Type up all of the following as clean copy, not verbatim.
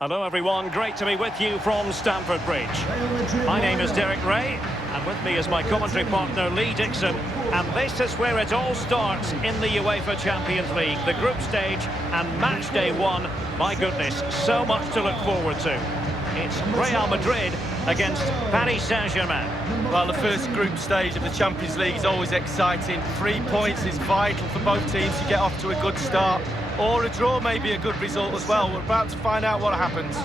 Hello everyone, great to be with you from Stamford Bridge. My name is Derek Ray, and with me is my commentary partner Lee Dixon. And this is where it all starts in the UEFA Champions League, the group stage and match day one. My goodness, so much to look forward to. It's Real Madrid against Paris Saint-Germain. Well, the first group stage of the Champions League is always exciting. 3 points is vital for both teams to get off to a good start. Or a draw may be a good result as well. We're about to find out what happens.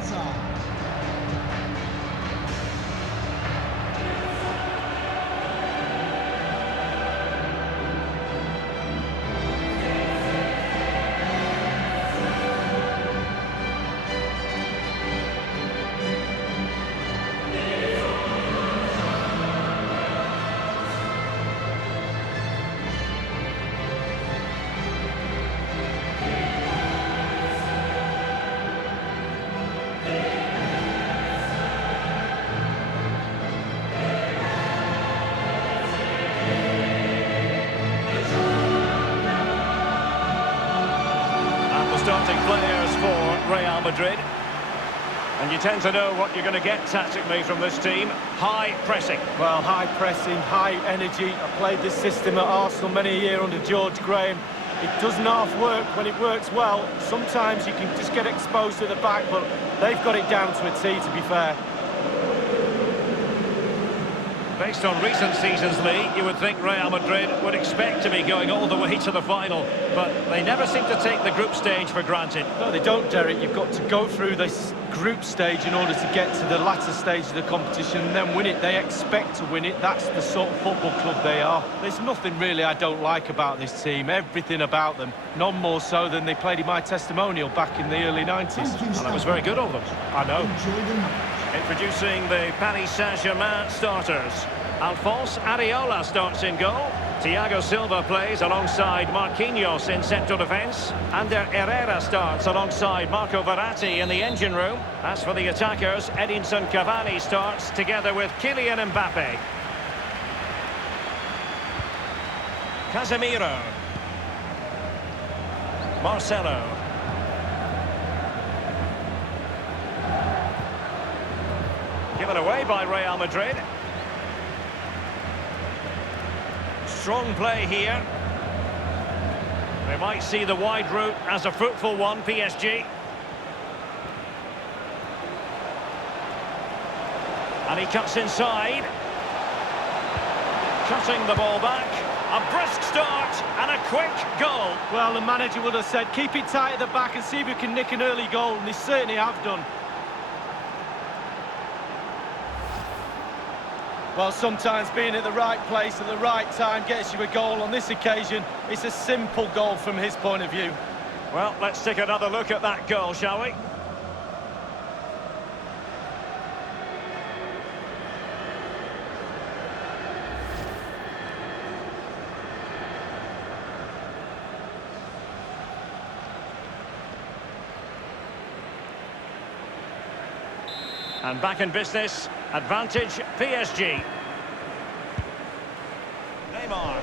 Starting players for Real Madrid. And you tend to know what you're going to get tactically from this team. High pressing. Well, high pressing, high energy. I played this system at Arsenal many a year under George Graham. It doesn't half work when it works well. Sometimes you can just get exposed to the back, but they've got it down to a T, to be fair. Based on recent seasons, Lee, you would think Real Madrid would expect to be going all the way to the final, but they never seem to take the group stage for granted. No, they don't, Derek. You've got to go through this group stage in order to get to the latter stage of the competition and then win it. They expect to win it. That's the sort of football club they are. There's nothing really I don't like about this team. Everything about them. None more so than they played in my testimonial back in the early 90s. And that was very good of them. I know. Introducing the Paris Saint-Germain starters. Alphonse Areola starts in goal. Thiago Silva plays alongside Marquinhos in central defence. Ander Herrera starts alongside Marco Verratti in the engine room. As for the attackers, Edinson Cavani starts together with Kylian Mbappe. Casemiro. Marcelo. Given away by Real Madrid. Strong play here. They might see the wide route as a fruitful one, PSG. And he cuts inside. Cutting the ball back. A brisk start and a quick goal. Well, the manager would have said, keep it tight at the back and see if we can nick an early goal, and they certainly have done. Well, sometimes being at the right place at the right time gets you a goal. On this occasion, it's a simple goal from his point of view. Well, let's take another look at that goal, shall we? And back in business, advantage PSG. Neymar.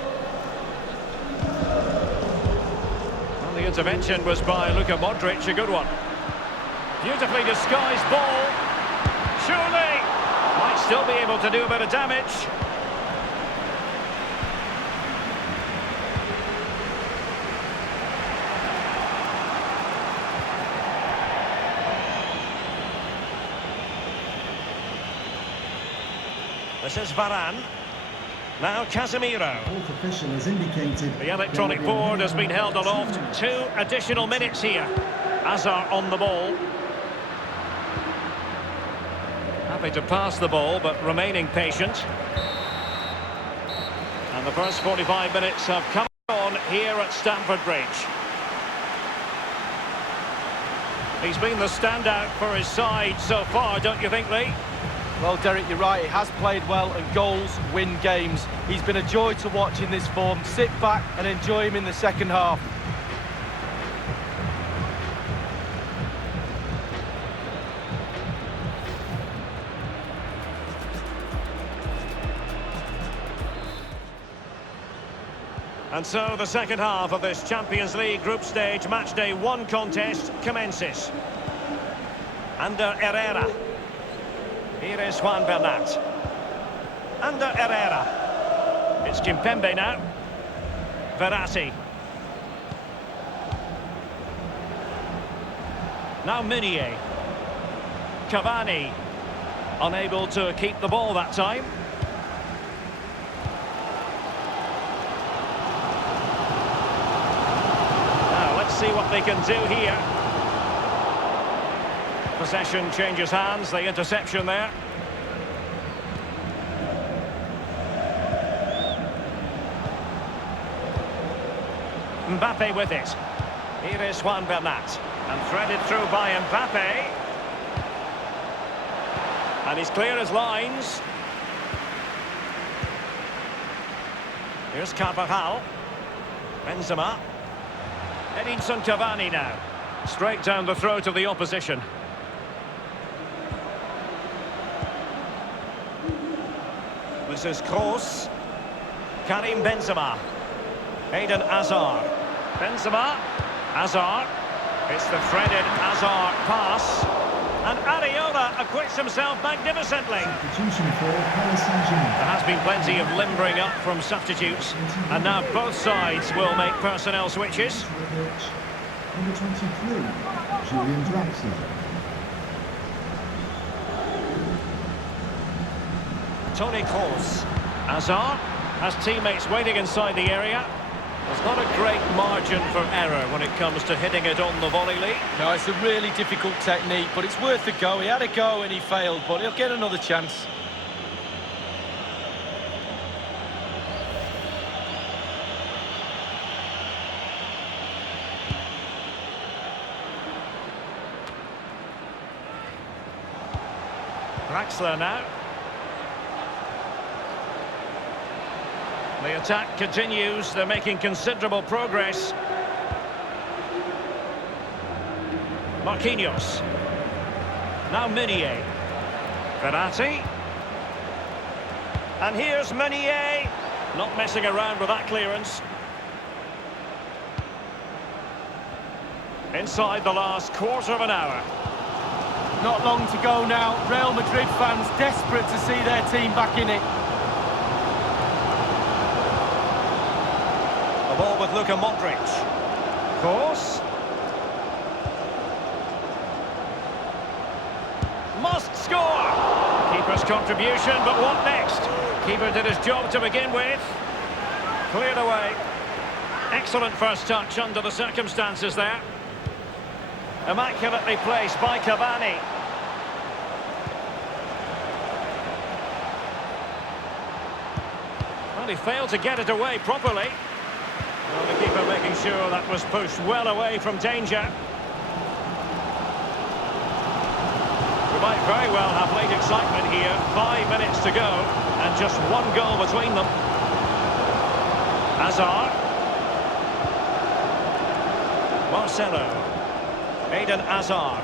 Well, the intervention was by Luka Modric, a good one. Beautifully disguised ball. Surely might still be able to do a bit of damage. This is Varane. Now Casemiro. The electronic board has been held aloft. 2 additional minutes here. Hazard on the ball. Happy to pass the ball, but remaining patient. And the first 45 minutes have come on here at Stamford Bridge. He's been the standout for his side so far, don't you think, Lee? Well, Derek, you're right. He has played well, and goals win games. He's been a joy to watch in this form. Sit back and enjoy him in the second half. And so the second half of this Champions League group stage matchday 1 contest commences. Under Herrera. Here is Juan Bernat. Under Herrera. It's Kimpembe now. Verratti. Now Meunier. Cavani. Unable to keep the ball that time. Now let's see what they can do here. Possession changes hands, the interception there. Mbappe with it. Here is Juan Bernat. And threaded through by Mbappe. And he's clear as lines. Here's Carvajal. Benzema. Edinson Cavani now. Straight down the throat of the opposition. This is Kroos. Karim Benzema. Eden Hazard. Benzema. Hazard. It's the threaded Hazard pass. And Areola acquits himself magnificently. Substitution for Paris Saint-Germain. There has been plenty of limbering up from substitutes. And now both sides will make personnel switches. Number 23, Julian Draxler. Toni Kroos. Hazard has teammates waiting inside the area. There's not a great margin for error when it comes to hitting it on the volley, Lee. No, it's a really difficult technique, but it's worth a go. He had a go and he failed, but he'll get another chance. Draxler now. The attack continues. They're making considerable progress. Marquinhos. Now Meunier. Verratti. And here's Meunier. Not messing around with that clearance. Inside the last quarter of an hour. Not long to go now. Real Madrid fans desperate to see their team back in it. The ball with Luka Modric. Kroos. Must score! Keeper's contribution, but what next? Keeper did his job to begin with. Cleared away. Excellent first touch under the circumstances there. Immaculately placed by Cavani. Well, he failed to get it away properly. Well, the keeper making sure that was pushed well away from danger. We might very well have late excitement here. 5 minutes to go, and just one goal between them. Hazard. Marcelo. Eden Hazard.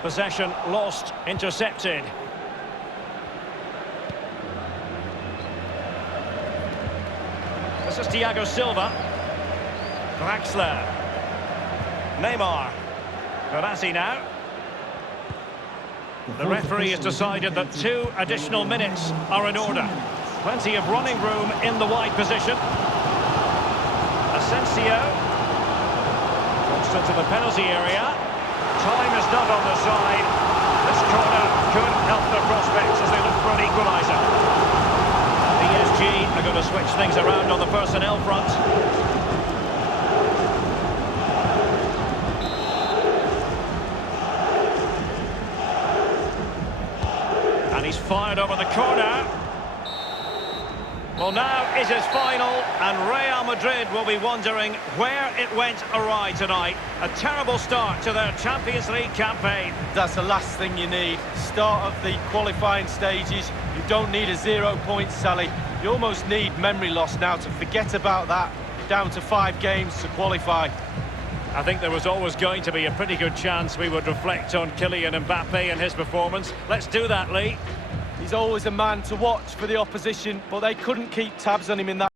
Possession lost, intercepted. This is Thiago Silva. Draxler. Neymar. Verratti now. The referee has decided that 2 additional minutes are in order. Plenty of running room in the wide position. Asensio. Crossed into the penalty area. Time is not on the side. This corner could help the prospects as they look for an equaliser. PSG are going to switch things around on the personnel front. And he's fired over the corner. Well, now it is final, and Real Madrid will be wondering where it went awry tonight. A terrible start to their Champions League campaign. That's the last thing you need. Start of the qualifying stages. You don't need a 0 point, Sally. You almost need memory loss now to forget about that. Down to 5 games to qualify. I think there was always going to be a pretty good chance we would reflect on Kylian Mbappe and his performance. Let's do that, Lee. He's always a man to watch for the opposition, but they couldn't keep tabs on him in that